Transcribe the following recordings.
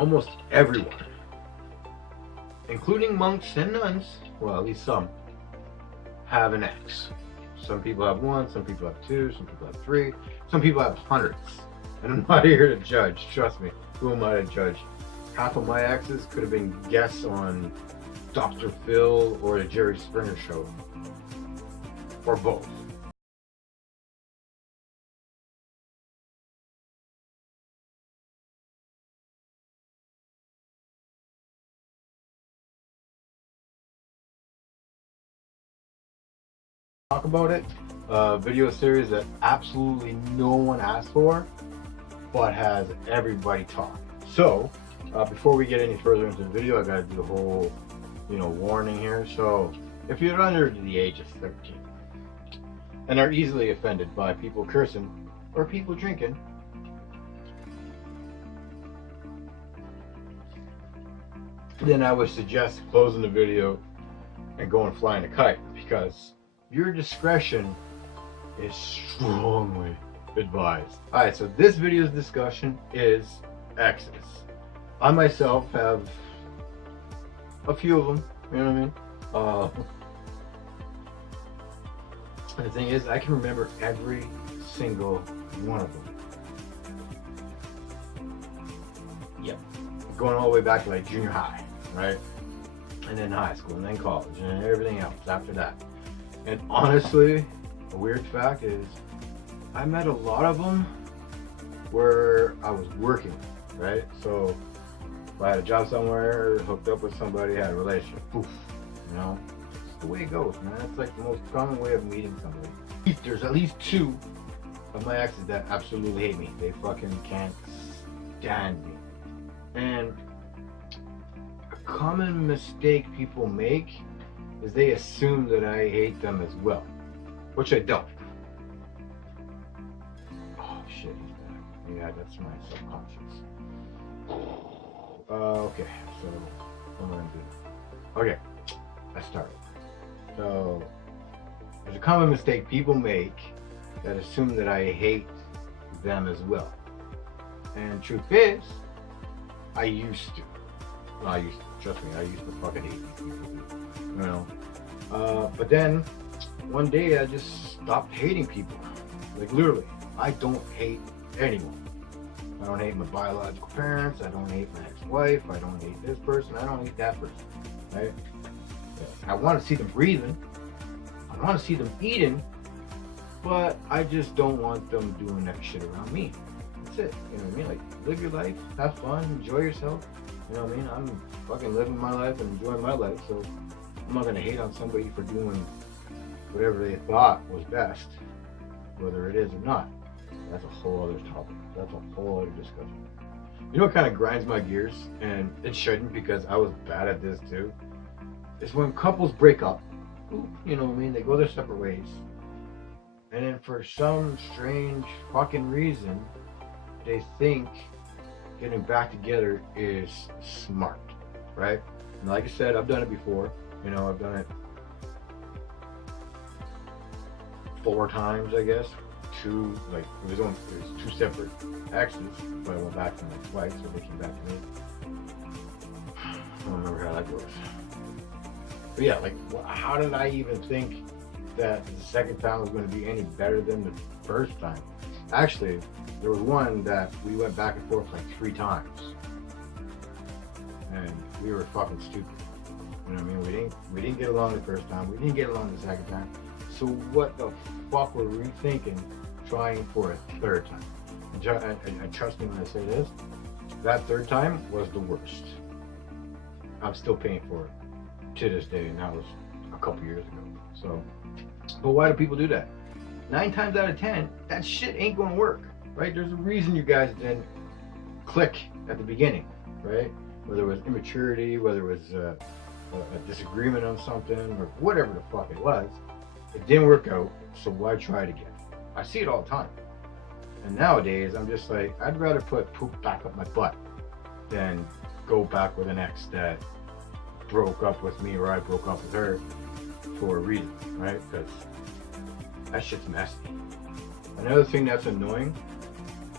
almost everyone, including monks and nuns, well, at least some, have an ex. Some people have one, some people have two, some people have three, some people have hundreds. And I'm not here to judge, trust me. Who am I to judge? Half of my exes could have been guests on Dr. Phil or the Jerry Springer show. Or both. Talk about it. Video series that absolutely no one asked for, but has everybody talk. So, before we get any further into the video, I gotta do the whole, warning here. So, if you're under the age of 13 and are easily offended by people cursing or people drinking, then I would suggest closing the video and going flying a kite, because your discretion is strongly advised. Alright, so this video's discussion is exes. I myself have a few of them, you know what I mean? And the thing is, I can remember every single one of them. Yep. Going all the way back to like junior high, right? And then high school, and then college, and everything else after that. And honestly, a weird fact is, I met a lot of them where I was working, right? So if I had a job somewhere, hooked up with somebody, had a relationship, poof, it's the way it goes, man. It's like the most common way of meeting somebody. There's at least two of my exes that absolutely hate me. They fucking can't stand me. And a common mistake people make is they assume that I hate them as well, which I don't. Oh shit, he's back. Yeah, that's my subconscious. Okay, so what am I gonna do? Okay, let's start. So there's a common mistake people make that assume that I hate them as well. And truth is, I used to. Well, trust me, I used to fucking hate these people. But then one day I just stopped hating people. Like literally, I don't hate anyone. I don't hate my biological parents, I don't hate my ex-wife, I don't hate this person, I don't hate that person, right? I want to see them breathing, I want to see them eating, but I just don't want them doing that shit around me. That's it, you know what I mean? Like, live your life, have fun, enjoy yourself, you know what I mean? I'm fucking living my life and enjoying my life, so I'm not gonna hate on somebody for doing whatever they thought was best, whether it is or not. That's a whole other topic. That's a whole other discussion. You know what kind of grinds my gears, and it shouldn't because I was bad at this too, is when couples break up, you know what I mean, they go their separate ways, and then for some strange fucking reason, they think getting back together is smart, right? And like I said, I've done it before. I've done it 4 times, I guess. It was two separate exes, but I went back to my ex-wife, so they came back to me. I don't remember how that goes. But yeah, like, how did I even think that the second time was going to be any better than the first time? Actually, there was one that we went back and forth like 3 times, and we were fucking stupid. You know what I mean? We didn't get along the first time. We didn't get along the second time. So what the fuck were we thinking, trying for a third time? And trust me when I say this, that third time was the worst. I'm still paying for it to this day, and that was a couple years ago. So, but why do people do that? 9 times out of 10, that shit ain't gonna work, right? There's a reason you guys didn't click at the beginning, right? Whether it was immaturity, whether it was a disagreement on something, or whatever the fuck it was, it didn't work out, so why try it again? I see it all the time. And nowadays, I'm just like, I'd rather put poop back up my butt than go back with an ex that broke up with me or I broke up with her for a reason, right? Because that shit's messy. Another thing that's annoying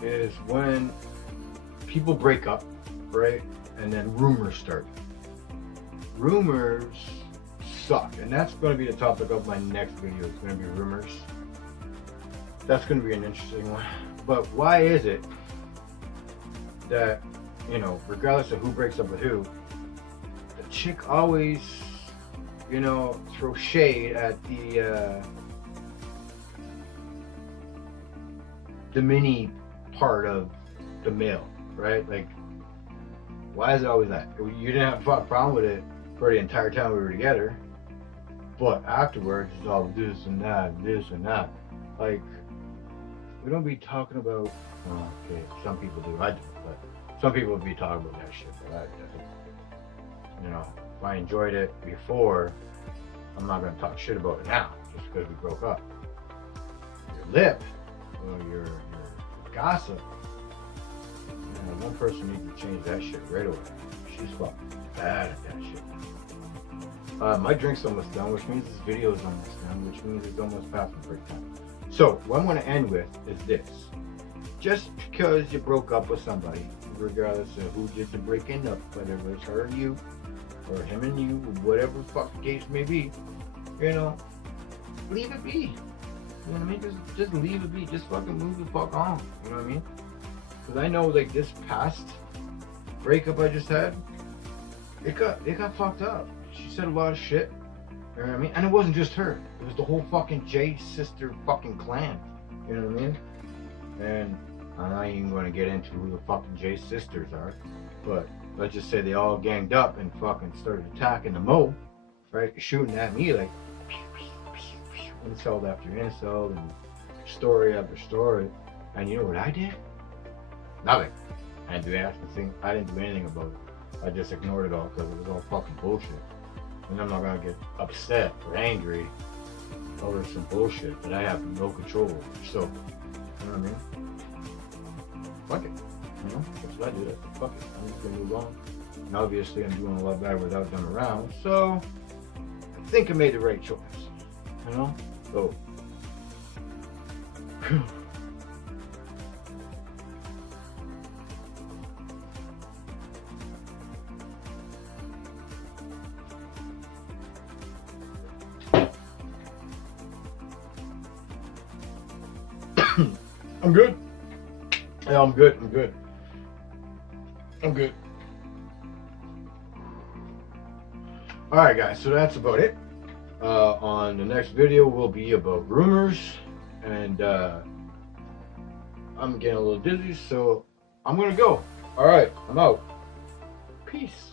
is when people break up right? And then rumors start. Rumors suck, and that's going to be the topic of my next video. It's going to be rumors. That's going to be an interesting one. But why is it that, you know, regardless of who breaks up with who, the chick always, you know, throw shade at the mini part of the male, right? Like, why is it always that? You didn't have a problem with it for the entire time we were together, but afterwards it's all this and that, this and that. Like, we don't be talking about, okay, some people do, I do, but some people would be talking about that shit, but I, you know, if I enjoyed it before, I'm not going to talk shit about it now, just because we broke up. Your lip, or your gossip, you know, one person needs to change that shit right away. She's fucking bad at that shit. My drink's almost done, which means this video is almost done, which means it's almost past my break time. So, what I'm going to end with is this. Just because you broke up with somebody, regardless of who did the breaking up, whether it was her and you, or him and you, or whatever the fuck the case may be, you know, leave it be. You know what I mean? Just leave it be. Just fucking move the fuck on. You know what I mean? Because I know, like, this past breakup I just had, it got fucked up. She said a lot of shit. You know what I mean? And it wasn't just her. It was the whole fucking J sister fucking clan. You know what I mean? And I'm not even going to get into who the fucking J sisters are. But let's just say they all ganged up and fucking started attacking the Mo. Right? Shooting at me like insult after insult and story after story. And you know what I did? Nothing. I didn't do anything about it. I just ignored it all because it was all fucking bullshit. And I'm not gonna get upset or angry over some bullshit that I have no control over. So, you know what I mean? Fuck it. You know? That's what I do. Fuck it. I'm just gonna move on. And obviously I'm doing a lot better without them around. So I think I made the right choice. You know? So I'm good. Yeah, I'm good. Alright guys, so that's about it. On the next video will be about rumors, and I'm getting a little dizzy, so I'm gonna go. Alright, I'm out. Peace.